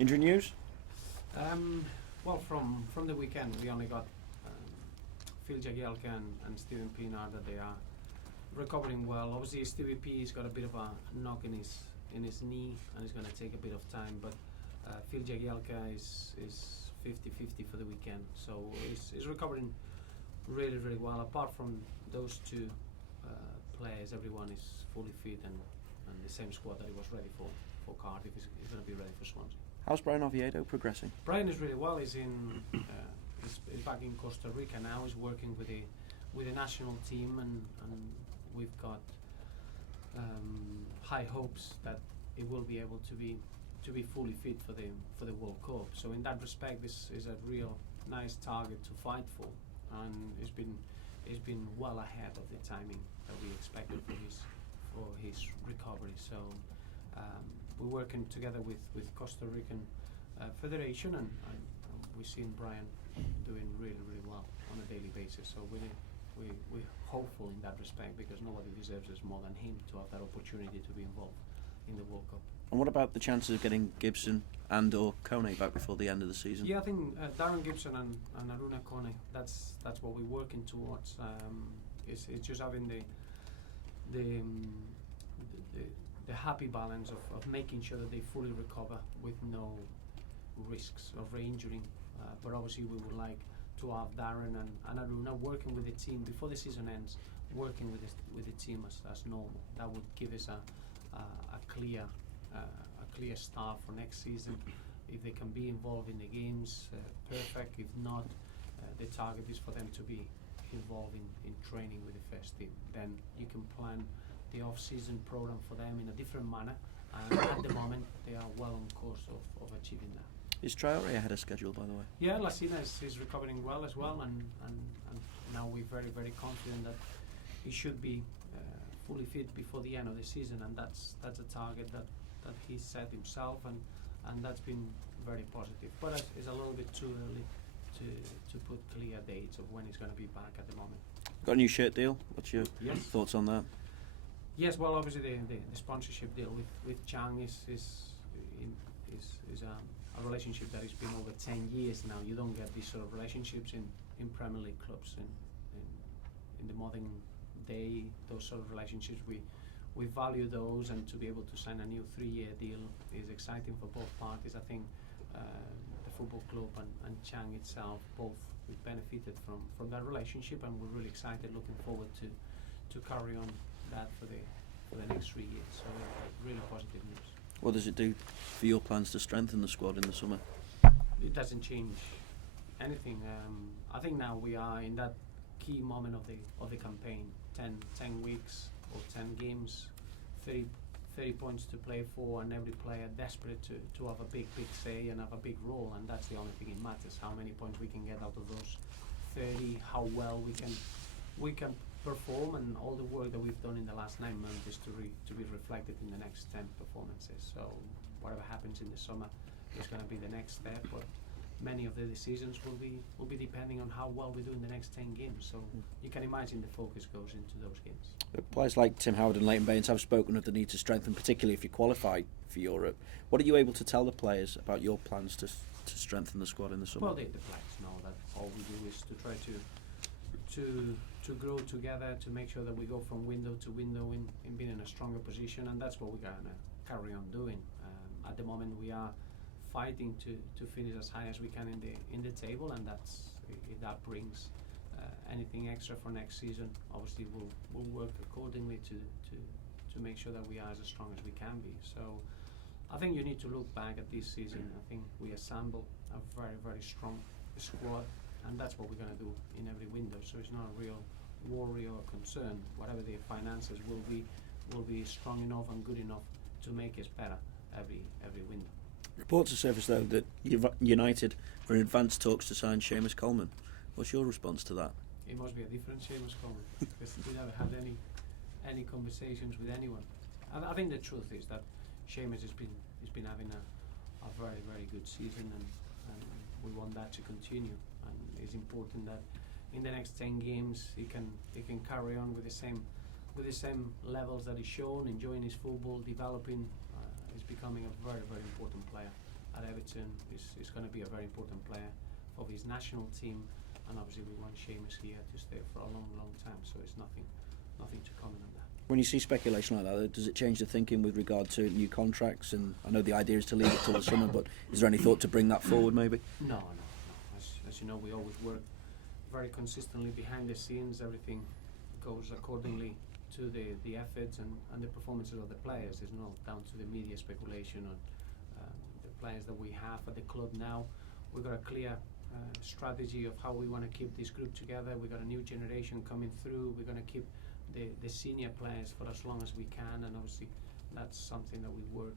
Injury news? Well, from the weekend, we only got Phil Jagielka and Steven Pienaar that they are recovering well. Obviously, Stevie P's got a bit of a knock in his knee, and it's going to take a bit of time. But Phil Jagielka is 50-50 for the weekend, so he's recovering really, really well. Apart from those two players, everyone is fully fit, and the same squad that he was ready for Cardiff is going to be ready for Swansea. How's Brian Oviedo progressing? Brian is really well. He's he's back in Costa Rica now. He's working with the national team, and we've got high hopes that he will be able to be fully fit for the World Cup. So in that respect, this is a real nice target to fight for, and it's been well ahead of the timing that we expected for his recovery. So we're working together with Costa Rican Federation, and we've seen Brian doing really, really well on a daily basis. So we're hopeful in that respect, because nobody deserves us more than him to have that opportunity to be involved in the World Cup. And what about the chances of getting Gibson and or Kone back before the end of the season? Yeah, I think Darren Gibson and Aruna Kone, that's what we're working towards. It's just having the happy balance of making sure that they fully recover with no risks of re-injuring. But obviously we would like to have Darren and Aruna working with the team before the season ends, working with the team as normal. That would give us a clear start for next season. If they can be involved in the games, perfect. If not, the target is for them to be involved in training with the first team. Then you can plan the off-season program for them in a different manner, and at the moment they are well on course of achieving that. Is Traore ahead of schedule, by the way? Yeah, Lassina is recovering well as well, and now we're very, very confident that he should be fully fit before the end of the season, and that's a target that he set himself, and that's been very positive. But it's a little bit too early to put clear dates of when he's going to be back at the moment. Got a new shirt deal? What's your thoughts on that? Yes, well, obviously the sponsorship deal with Chang is a relationship that has been over 10 years now. You don't get these sort of relationships in Premier League clubs in the modern day. Those sort of relationships, we value those, and to be able to sign a new 3-year deal is exciting for both parties. I think the football club and Chang itself both benefited from that relationship, and we're really excited, looking forward to carry on that for the next 3 years. So really positive news. What does it do for your plans to strengthen the squad in the summer? It doesn't change anything. I think now we are in that key moment of the campaign. 10 weeks or 10 games, 30 points to play for, and every player desperate to have a big say and have a big role, and that's the only thing that matters. How many points we can get out of those 30, how well we can perform, and all the work that we've done in the last 9 months is to be reflected in the next 10 performances. So whatever happens in the summer is going to be the next step, but many of the decisions will be depending on how well we do in the next 10 games. So you can imagine the focus goes into those games. Players like Tim Howard and Leighton Baines have spoken of the need to strengthen, particularly if you qualify for Europe. What are you able to tell the players about your plans to strengthen the squad in the summer? Well, the players know that all we do is to try to grow together, to make sure that we go from window to window in being in a stronger position, and that's what we're going to carry on doing. At the moment we are fighting to finish as high as we can in the table, and that's if that brings anything extra for next season, obviously we'll work accordingly to make sure that we are as strong as we can be. So I think you need to look back at this season. I think we assembled a very, very strong squad, and that's what we're going to do in every window. So it's not a real worry or concern. Whatever the finances will be strong enough and good enough to make us better every window. Reports have surfaced, though, that United are in advanced talks to sign Seamus Coleman. What's your response to that? It must be a different Seamus Coleman, because we never had any conversations with anyone. I think the truth is that Seamus has been having a very, very good season, and we want that to continue. And it's important that in the next 10 games he can carry on with the same levels that he's shown, enjoying his football, developing. He's becoming a very, very important player at Everton. Is going to be a very important player for his national team, and obviously we want Seamus here to stay for a long, long time. So it's nothing to comment on that. When you see speculation like that, does it change the thinking with regard to new contracts? And I know the idea is to leave it till the summer, but is there any thought to bring that forward maybe? No. As you know, we always work very consistently behind the scenes. Everything goes accordingly to the efforts and the performances of the players. It's not down to the media speculation on the players that we have at the club now. We've got a clear strategy of how we want to keep this group together. We've got a new generation coming through. We're going to keep the senior players for as long as we can, and obviously that's something that we work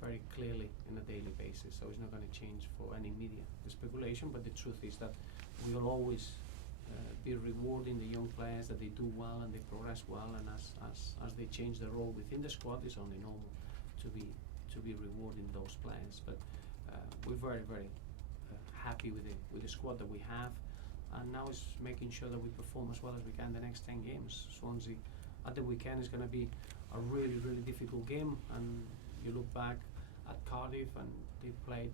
very clearly on a daily basis. So it's not going to change for any media speculation, but the truth is that we will always be rewarding the young players, that they do well and they progress well, and as they change their role within the squad, it's only normal to be rewarding those players. But we're very, very happy with the squad that we have, and now it's making sure that we perform as well as we can the next 10 games. Swansea at the weekend is going to be a really, really difficult game, and you look back at Cardiff and they played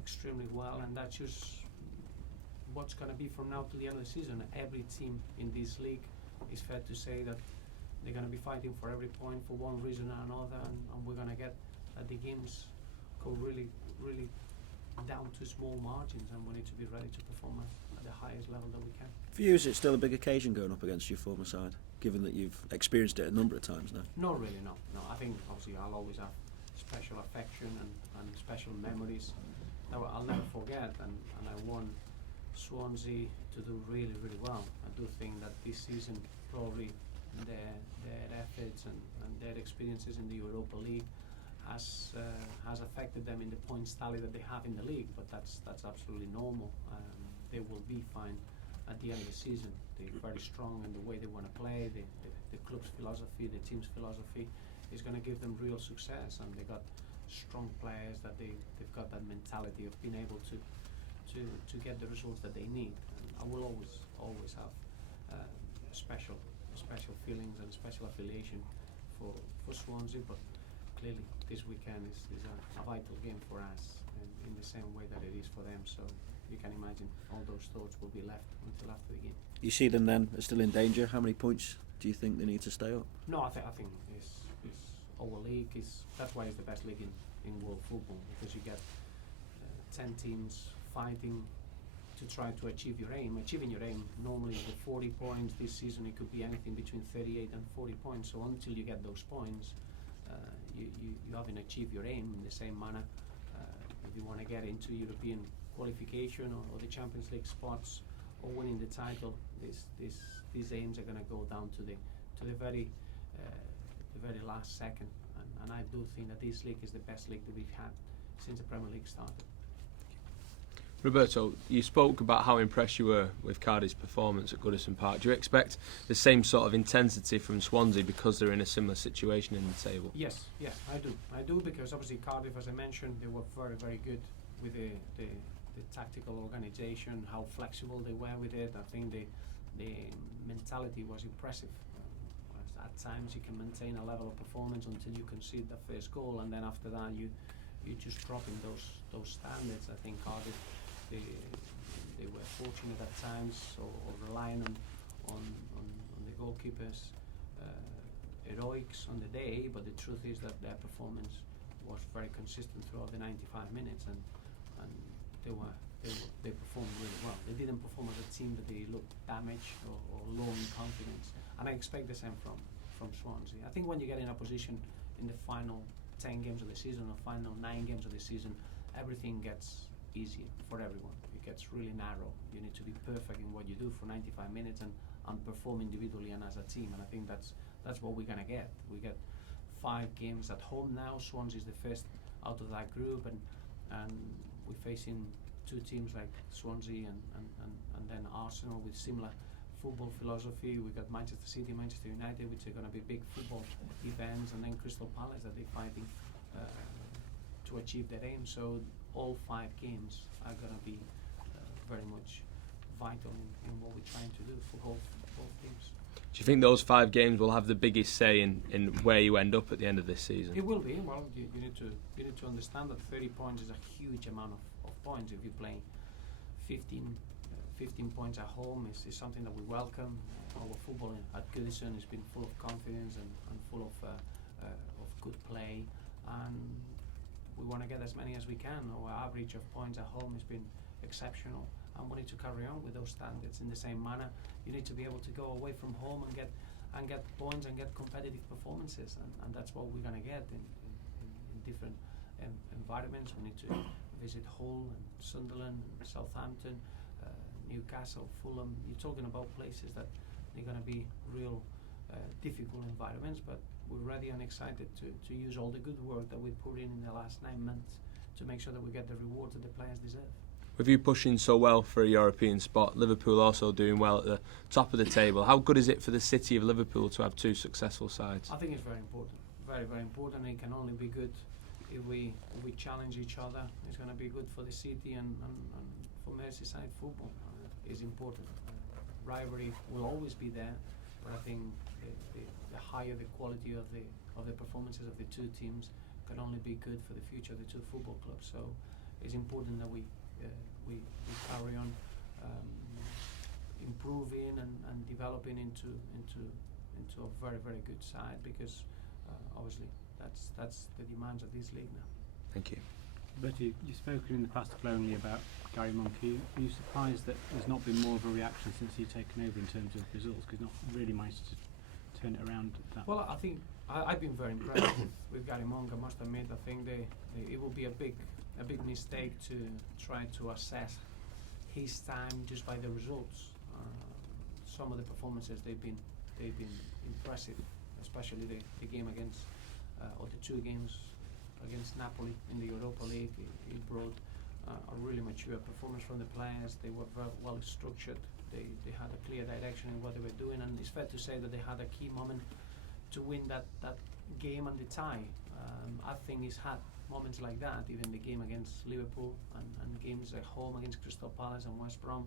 extremely well, and that's just what's going to be from now to the end of the season. Every team in this league, is fair to say that they're going to be fighting for every point for one reason or another, and we're going to get the games go really, really down to small margins, and we need to be ready to perform at the highest level that we can. For you, is it still a big occasion going up against your former side, given that you've experienced it a number of times now? Not really, no. I think obviously I'll always have special affection and special memories that I'll never forget, and I want Swansea to do really, really well. I do think that this season probably their efforts and their experiences in the Europa League has affected them in the points tally that they have in the league, but that's absolutely normal. They will be fine at the end of the season. They're very strong in the way they want to play. The club's philosophy, the team's philosophy is going to give them real success, and they got strong players that they've got that mentality of being able to get the results that they need. And I will always have special feelings and special affiliation for Swansea, but clearly this weekend is a vital game for us in the same way that it is for them. So you can imagine all those thoughts will be left until after the game. You see them then are still in danger. How many points do you think they need to stay up? No, I think it's our league that's why it's the best league in world football, because you get 10 teams fighting to try to achieve your aim. Achieving your aim normally is 40 points. This season it could be anything between 38 and 40 points. So until you get those points, you haven't achieved your aim in the same manner. If you want to get into European qualification or the Champions League spots or winning the title, these aims are going to go down to the very last second. And I do think that this league is the best league that we've had since the Premier League started. Roberto, you spoke about how impressed you were with Cardiff's performance at Goodison Park. Do you expect the same sort of intensity from Swansea because they're in a similar situation in the table? Yes, I do, because obviously Cardiff, as I mentioned, they were very, very good with the tactical organisation, how flexible they were with it. I think the mentality was impressive. At times you can maintain a level of performance until you concede the first goal, and then after that you just drop in those standards. I think Cardiff, they were fortunate at times or relying on the goalkeepers' heroics on the day, but the truth is that their performance was very consistent throughout the 95 minutes, and they performed really well. They didn't perform as a team that they looked damaged or low in confidence, and I expect the same from Swansea. I think when you get in a position in the final 10 games of the season or final 9 games of the season, everything gets easier for everyone. It gets really narrow. You need to be perfect in what you do for 95 minutes and perform individually and as a team, and I think that's what we're going to get. We get 5 games at home now. Swansea is the first out of that group, and we're facing 2 teams like Swansea and then Arsenal with similar football philosophy. We've got Manchester City, Manchester United, which are going to be big football events, and then Crystal Palace that they're fighting to achieve their aim. So all 5 games are going to be very much vital in what we're trying to do for both teams. Do you think those 5 games will have the biggest say in where you end up at the end of this season? It will be. Well, you need to understand that 30 points is a huge amount of points. If you play 15 points at home, is something that we welcome. Our football at Goodison has been full of confidence and full of good play, and we want to get as many as we can. Our average of points at home has been exceptional, and we need to carry on with those standards in the same manner. You need to be able to go away from home and get points and get competitive performances, and that's what we're going to get in different environments. We need to visit Hull and Sunderland, and Southampton, Newcastle, Fulham. You're talking about places that they're going to be real difficult environments, but we're ready and excited to use all the good work that we put in the last 9 months to make sure that we get the rewards that the players deserve. With you pushing so well for a European spot, Liverpool also doing well at the top of the table, how good is it for the city of Liverpool to have 2 successful sides? I think it's very important, very, very important. It can only be good if we challenge each other. It's going to be good for the city and for Merseyside football. Is important. Rivalry will always be there, but I think the higher the quality of the performances of the 2 teams can only be good for the future of the 2 football clubs. So it's important that we carry on improving and developing into a very, very good side, because obviously that's the demands of this league now. Thank you. Roberto, you've spoken in the past glowingly about Gary Monk. Are you surprised that there's not been more of a reaction since he's taken over in terms of results? Because he's not really managed to turn it around. Well, I think I've been very impressed with Gary Monk. I must admit, I think it will be a big mistake to try to assess his time just by the results. Some of the performances they've been impressive, especially the game against or the 2 games against Napoli in the Europa League. He brought a really mature performance from the players. They were very well structured. They had a clear direction in what they were doing, and it's fair to say that they had a key moment to win that game and the tie. I think he's had moments like that, even the game against Liverpool and games at home against Crystal Palace and West Brom.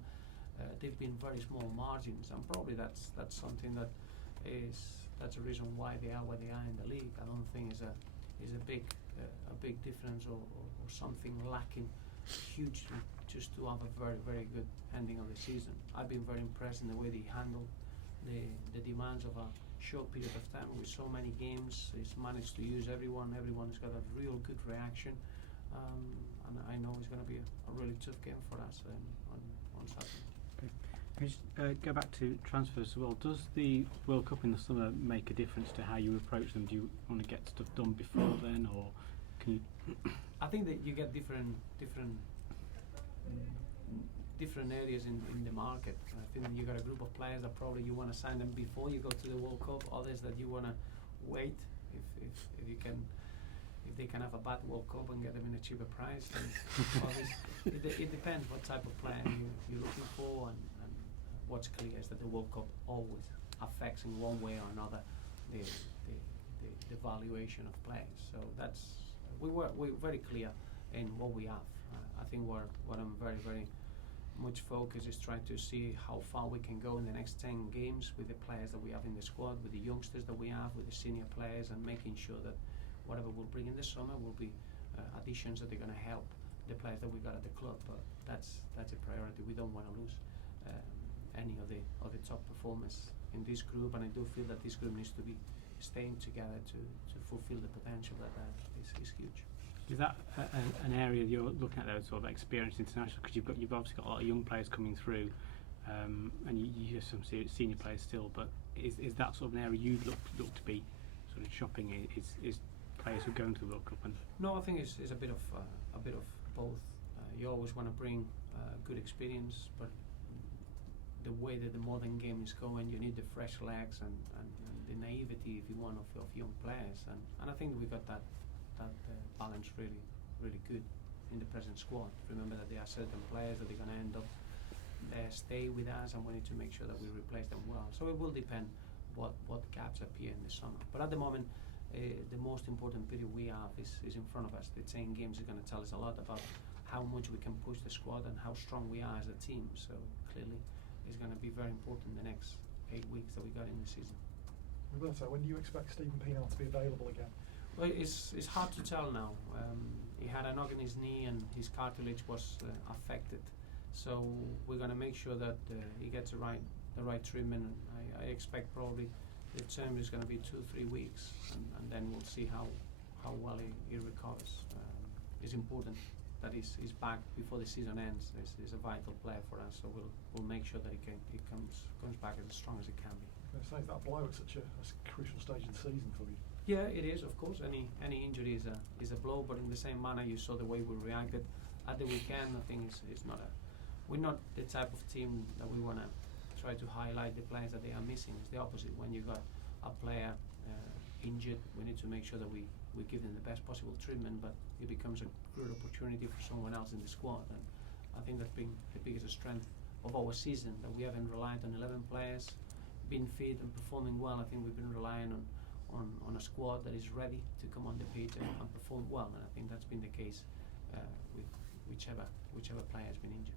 They've been very small margins, and probably that's something that's a reason why they are where they are in the league. I don't think it's a big difference or something lacking hugely just to have a very, very good ending of the season. I've been very impressed in the way they handled the demands of a short period of time with so many games. He's managed to use everyone. Everyone's got a real good reaction, and I know it's going to be a really tough game for us on Saturday. Okay. Can you just go back to transfers as well? Does the World Cup in the summer make a difference to how you approach them? Do you want to get stuff done before then, or can you? I think that you get different areas in the market. I think that you got a group of players that probably you want to sign them before you go to the World Cup. Others that you want to wait if you can. If they can have a bad World Cup and get them in a cheaper price, then it depends what type of player you're looking for, and what's clear is that the World Cup always affects in one way or another the valuation of players. So we're very clear in what we have. I think what I'm very, very much focused is trying to see how far we can go in the next 10 games with the players that we have in the squad, with the youngsters that we have, with the senior players, and making sure that whatever we'll bring in the summer will be additions that are going to help the players that we got at the club. But that's a priority. We don't want to lose any of the top performers in this group, and I do feel that this group needs to be staying together to fulfill the potential that is huge. Is that an area you're looking at, those sort of experienced international? Because you've obviously got a lot of young players coming through, and you have some senior players still. But is that sort of an area you'd look to be sort of shopping? Is players who are going to the World Cup? And no, I think it's a bit of both. You always want to bring good experience, but the way that the modern game is going, you need the fresh legs and the naivety, if you want, of young players, and I think we got that balance really, really good in the present squad. Remember that there are certain players that are going to end up stay with us, and we need to make sure that we replace them well. So it will depend what gaps appear in the summer. But at the moment, the most important period we have is in front of us. The 10 games is going to tell us a lot about how much we can push the squad and how strong we are as a team. So clearly, it's going to be very important the next 8 weeks that we got in the season. Roberto, when do you expect Stephen Pienaar to be available again? Well, it's hard to tell now. He had a knock in his knee and his cartilage was affected. So we're going to make sure that he gets the right treatment. I expect probably the term is going to be 2-3 weeks, and then we'll see how well he recovers. It's important that he's back before the season ends. He's a vital player for us, so we'll make sure that he comes back as strong as he can be. I was going to say, that blow at such a crucial stage of the season for you. Yeah, it is, of course. Any injury is a blow, but in the same manner, you saw the way we reacted at the weekend. I think it's not we're not the type of team that we want to try to highlight the players that they are missing. It's the opposite. When you got a player injured, we need to make sure that we give them the best possible treatment, but it becomes a good opportunity for someone else in the squad. And I think that's been the biggest strength of our season, that we haven't relied on 11 players being fit and performing well. I think we've been relying on a squad that is ready to come on the pitch and perform well, and I think that's been the case with whichever player has been injured.